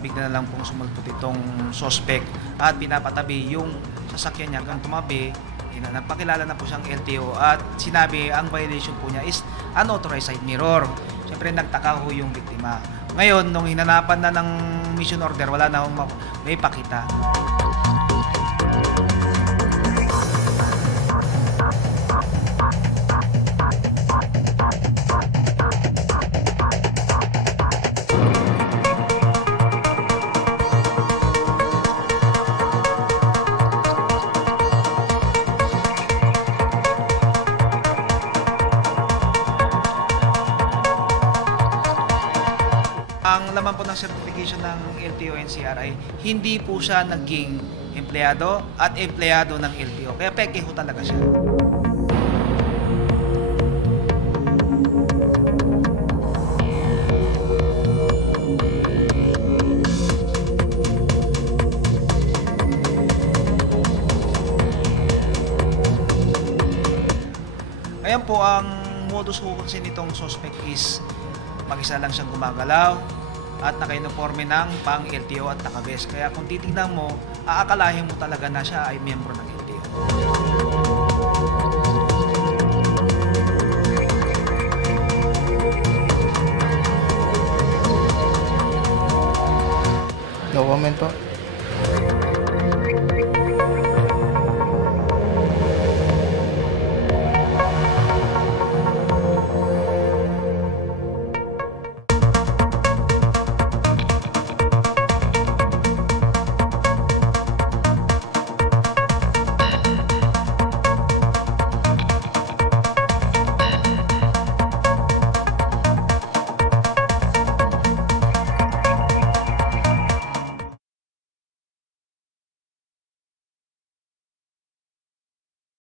Bigla na lang pong sumulpot itong suspect at pinapatabi yung sasakyan niya hanggang tumabi. Nagpakilala na po siyang LTO at sinabi ang violation po niya is unauthorized side mirror. Siyempre nagtaka ho yung biktima. Ngayon, nung hinanapan na ng mission order, wala na akong may pakita. Ang laman po ng certification ng LTO NCR ay hindi po siya naging empleyado at empleyado ng LTO. Kaya peke ho talaga siya. Ngayon po, ang modus operandi nitong suspect is mag-isa lang siyang gumagalaw at naka-uniforme ng pang LTO at naka-vest. Kaya kung titignan mo, aakalahin mo talaga na siya ay miyembro ng LTO. No comment po.